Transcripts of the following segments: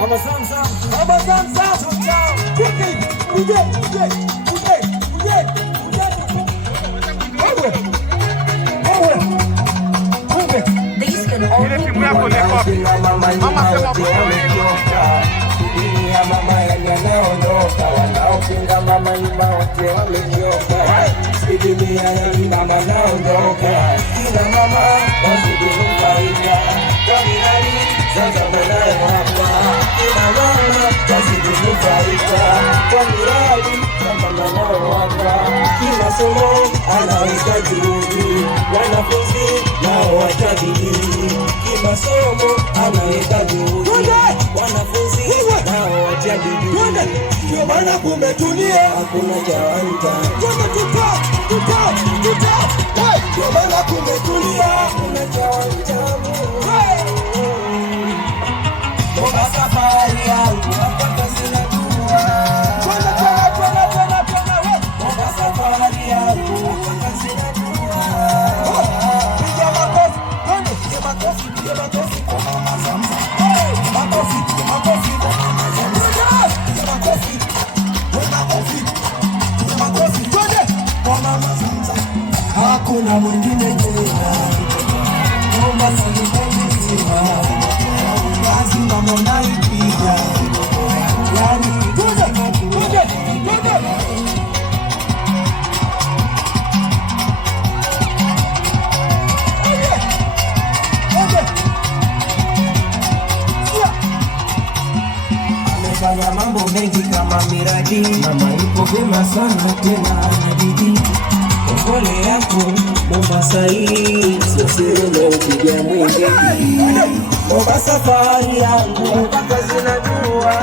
Mama Zamzam, Mama Zamzam, ciao. Uje. These can only be Mama mama yanaondoka, wanaopinga mama nyuma wote wamechoka. Sidilia yani mama naondoka, kina mama wazidi kufaida. Kaminani sasa mbele hapa, kina mama wazidi kufaida. Kamiradi sasa mbele hapa, kila somo anaweka juhudi, wanafunzi nao watabidi. Kila somo anaweka juhudi, wanafunzi nao watabidi. Ndio maana kumetulia, hakuna jawanta. Ndio maana kumetulia, hakuna jawanta. Kwa safari yangu hapa sina dua. Kwa safari yangu hapa sina dua. Piga makofi kwa Mama Zamzam. Makofi kwa Mama Zamzam. Hakuna mwingine tena. Mombasa ni mzima. Kazi mama naipiga. Yani twende. Amefanya mambo mengi kama miradi. Mama yuko vyema sana tena anabidi. Pole yako Mombasa hii, sio siri na upiga mwingi. Mombasa safari yangu mpaka zinajua.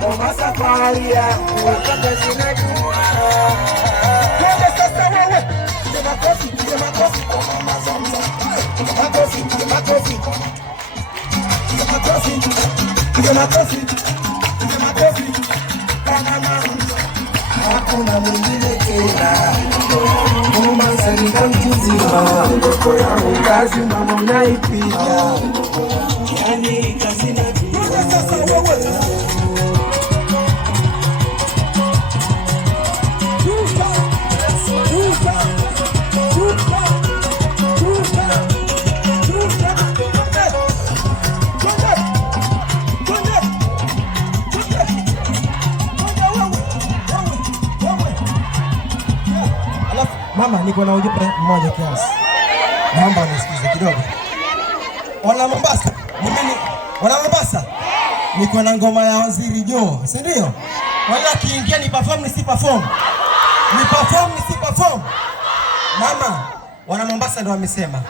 Mombasa safari yangu mpaka zinajua. Twende sasa wewe. Piga makofi kwa Mama Zamzam. Piga makofi. Hakuna mwingine tena. Mombasa ni mji mzima. Ndoto yangu kazi mama unaipiga. Yani kazi na dua. Sasa wewe. Mama, niko na ujumbe mmoja kiasi. Naomba nisikize kidogo. Wana Mombasa, niko na ngoma ya Waziri Joe, si ndio? Wala kiingia ni perform ni si perform. Mama, wana Mombasa ndio wamesema.